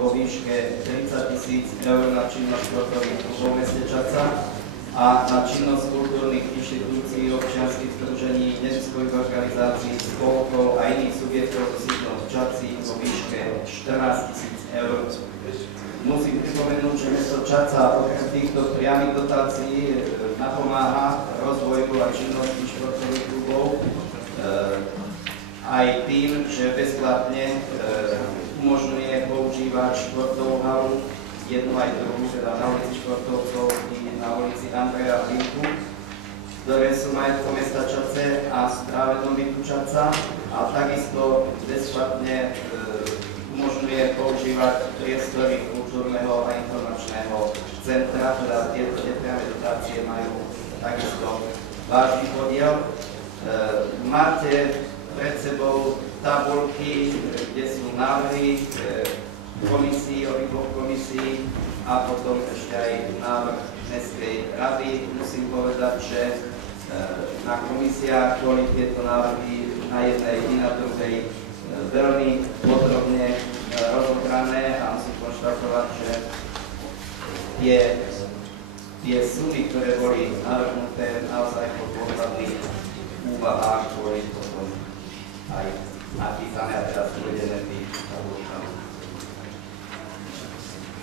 vo výške 30 000 eur na činnosť športových klubov meste Čadca a na činnosť kultúrnych inštitúcií, občianskych združení, neziskových organizácií, spolkov a iných subjektov so sídlom v Čadci vo výške 14 000 eur. Musím pripomenúť, že mesto Čadca okrem týchto priamych dotácií napomáha rozvoju a činnosti športových klubov aj tým, že bezplatne umožňuje používať športovú halu, jednu aj druhú, teda na ulici Športovcov i na ulici Andreja Hlinku, ktoré sú majetkom mesta Čadce a správe bytu Čadca, a takisto bezplatne umožňuje používať priestory kultúrneho a informačného centra, teda tieto nepriame dotácie majú takisto vážny podiel. Máte pred sebou tabuľky, kde sú návrhy komisí, obidvoch komisí a potom ešte aj návrh mestskej rady. Musím povedať, že na komisiách boli tieto návrhy na jednej i na druhej veľmi podrobne rozobrané a musím konštatovať, že tie sumy, ktoré boli navrhnuté, naozaj po dôkladných úvahách boli potom aj napísané a teraz uvedené v tých tabulkách.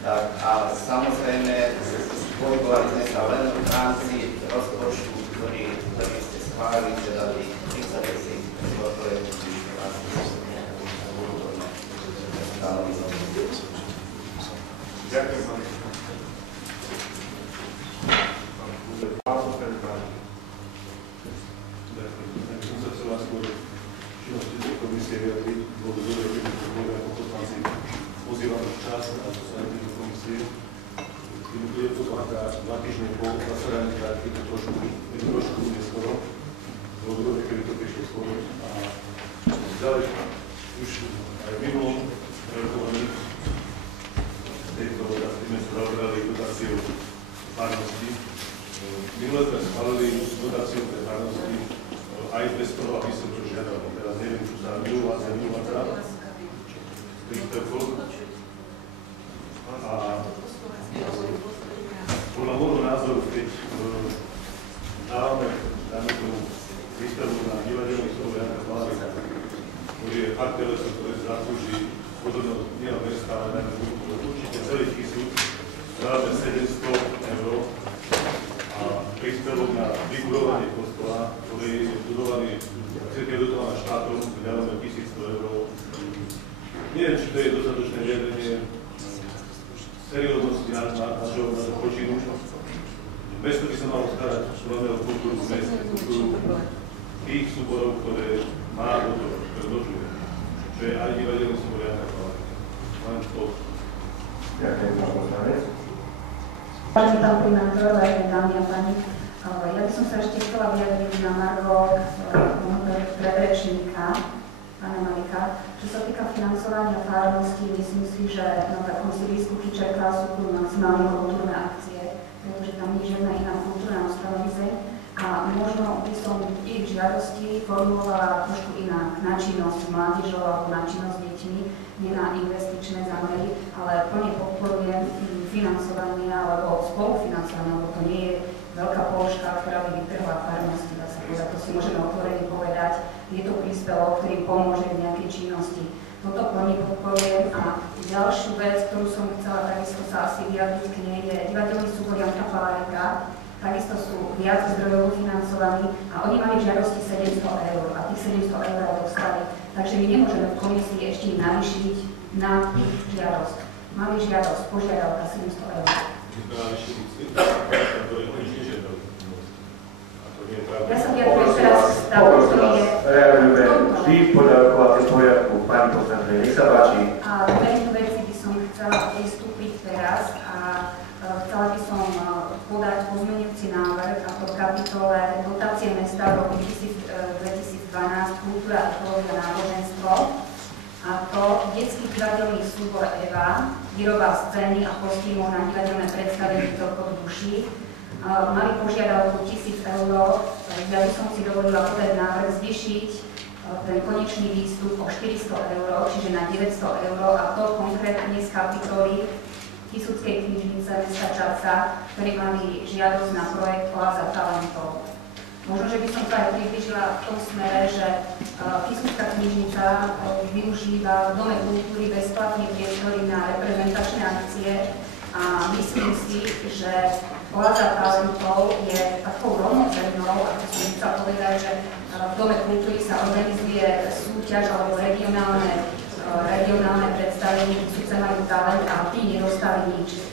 Tak a samozrejme pohybovali sme sa len v rámci rozpočtu, ktorý ste schválili, teda tých 30 000 eur, to je určite stanovisko. Ďakujem vám. Komisie vyjadriť, bolo dobre, keby to boli ako poslanci pozývaní včas a to sa aj tejto komisie. Keby tu je to 2 týždne po zasadaní, tak je to trošku neskoro. Bolo dobre, keby to prišlo skoro. A ďalej už aj v minulom rokovaní tejto sme sa zaoberali dotáciou farnosti. Minule sme schválili dotáciu pre farnosti aj bez toho, aby som to žiadal. Teraz neviem, čo sa minulváca príspevkov. A podľa môjho názoru, keď dávame tú príspevku na divadelný súbor Janka Pálika, ktorý je fakt telesom, ktorý sa zaslúži pozornosť nielen mesta, ale najmä určite celý tisíc, dávame 700 eur a príspevok na vybudovanie kostola, ktorý je budovaný dotovaná štátom, dávame 1100 eur. Neviem, či to je dostatočné vyjadrenie serióznosti nášho počinu. Mesto by sa malo starať o kultúru v meste, kultúru tých súborov, ktoré má dožuje. Čo je aj divadelný súbor Janka Pálika. Len to. Ďakujem, pán poslanec. Vážený pán primátor, vážené dámy a páni, ja by som sa ešte chcela vyjadriť na margo predrečníka, pána Marika. Čo sa týka financovania farnosti, myslím si, že na takom sídlisku Kyčerka sú tu maximálne kultúrne akcie, pretože tam nie je žiadna iná kultúrna ustanovizeň a možno by som ich žiadosti formulovala trošku inak, na činnosť mládežov alebo na činnosť deťmi, nie na investičné zámery, ale plne podporujem financovanie alebo spolufinancovanie, lebo to nie je veľká položka, ktorá by vytrhla farnosti, dá sa povedať, to si môžeme otvorene povedať. Je to príspevok, ktorý pomôže v nejakej činnosti. Toto plne podporujem a ďalšiu vec, ktorú som chcela takisto sa asi vyjadriť k nej, je divadelný súbor Janka Pálika. Takisto sú viac zdrojovo financovaní a oni mali v žiadosti 700 eur a tých 700 eur dostali. Takže my nemôžeme v komisii ešte navýšiť na ich žiadosť. Mali žiadosť, požiadavka 700 eur. Ja sa vyjadrujem teraz k stavu, ktorý je... Reagujeme vždy poďakovať poriadku. Pani poslankyne, nech sa páči. A do tejto veci by som chcela pristúpiť teraz a chcela by som podať pozmeňujúci návrh a to v kapitole dotácie mesta v roku 2012 kultúra, ekológia, náboženstvo. A to detský divadelný súbor EVA, výroba scény a kostýmov na divadelné predstavenie Trokot duší. Mali požiadavku 1000 eur, ja by som si dovolila podať návrh zvýšiť ten konečný výstup o 400 €, čiže na 900 €, a to konkrétne z kapitoly Kysuckej knižnice mesta Čadca, ktorí mali žiadosť na projekt Oáza talentov. Možno, že by som to aj približila v tom smere, že Kysucká knižnica využíva v Dome kultúry bezplatne priestory na reprezentačné akcie a myslím si, že Oáza talentov je takou rovnocennou, ako som chcela povedať, že v Dome kultúry sa organizuje súťaž alebo regionálne predstavenie, Kysuce majú talent a tí nedostali nič.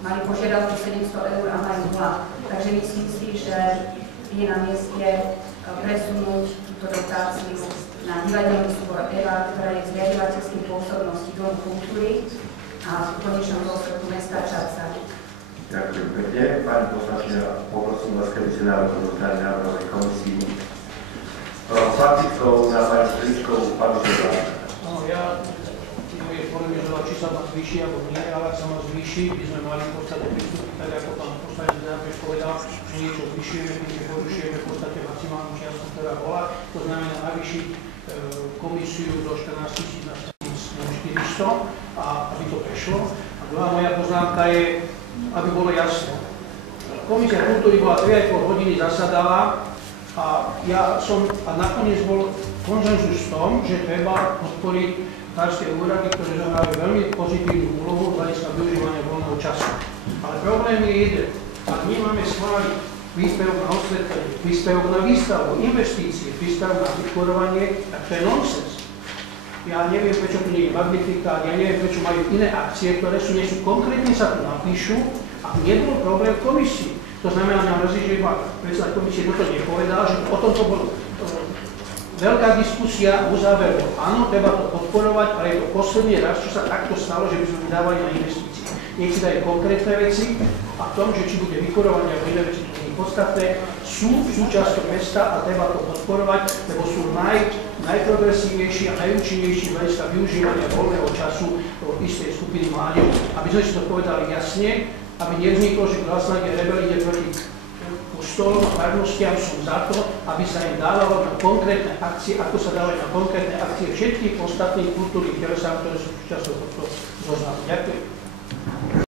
Mali požiadavku 700 € a majú 0. Takže myslím si, že je na mieste presunúť túto dotáciu na divadelný súbor EVA, ktorá je zriaďovateľským pôsobnosti Domu kultúry a v konečnom dôsledku mesta Čadca. Ďakujem pekne. Pani poslankyňa, poprosím vás, keby ste návrh dostali návrhovej komisii. Faktickou na pani Strýčkovú, pán Želák. Áno, ja je polemizovať, či sa má zvýši alebo nie, ale ak sa má zvýši, by sme mali v podstate pristúpiť tak, ako pán poslanec Zápeš povedal, že niečo zvyšujeme, tým porušujeme v podstate maximálnu čiastku, ktorá bola. To znamená navýšiť komisiu do 14 000 na 400, a aby to prešlo. A druhá moja poznámka je, aby bolo jasné. Komisia kultúry bola 3,5 hodiny zasadala a nakoniec bol konsenzus v tom, že treba podporiť kárske úrady, ktoré zohrávajú veľmi pozitívnu úlohu z hľadiska využívania voľného času. Ale problém je jeden. Ak my máme schváliť príspevok na osvetlenie, príspevok na výstavbu, investície, príspevok na vykurovanie, tak to je nonsens. Ja neviem, prečo tu nie je magnifikát, ja neviem, prečo majú iné akcie, ktoré nie sú konkrétne, sa tu napíšu, a nebol problém v komisii. To znamená, mňa mrzí, že iba predseda komisie toto nepovedal, že o tomto bol veľká diskusia, uzáver bol, áno, treba to podporovať, ale je to posledný raz, čo sa takto stalo, že by sme vydávali na investície. Nech si dajú konkrétne veci a v tom, že či bude vykurovanie alebo iné veci, to nie je podstatné, sú súčasťou mesta a treba to podporovať, lebo sú najprogresívnejší a najúčinnejší z hľadiska využívania voľného času istej skupiny mládeže. Aby sme si to povedali jasne, aby nevzniklo, že Hlasnágie rebel ide proti kostolom a farnostiam, sú za to, aby sa im dávalo na konkrétne akcie, ako sa dávajú na konkrétne akcie všetkých ostatných kultúrnych telesám, ktoré sú súčasťou tohto zoznamu. Ďakujem.